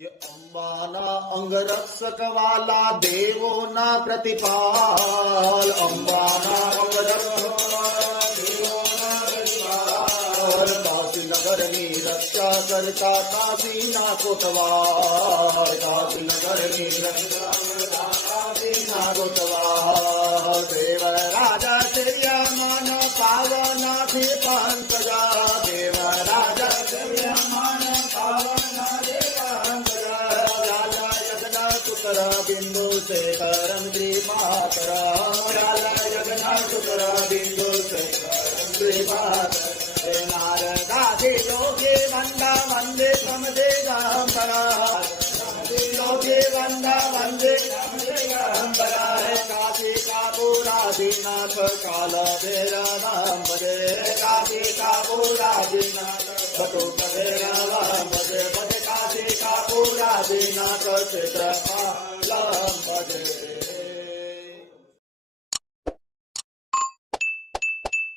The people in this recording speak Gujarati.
કે અંબાના અંગરક્ષક વાલા દેવોના પ્રતિપાલ, અંબાના અંગરક્ષક દેવોના પ્રતિપાલ, કાશીનગરની રક્ષા કરતા કાશીના કોતવાલ, કાશીનગરની રક્ષા કરતા કાશીના કોતવાલ, દેવ રાજા શ્રીયમન પાવનાથી પંકજા, દેવ રાજા શ્રીયમન પાવનાથી बिंदु से करम कृपा शुक्र बिंदु से कृपा नारदादि लोके वंदा वंदे समदे लोके वंदा वंदे काशी का पूराधीनाथ काल भैरवाम भजे, काशी का पूराधीनाथ बटुक भैरवाम भजे, काशी का पूराधीनाथ क्षेत्रपालम भजे।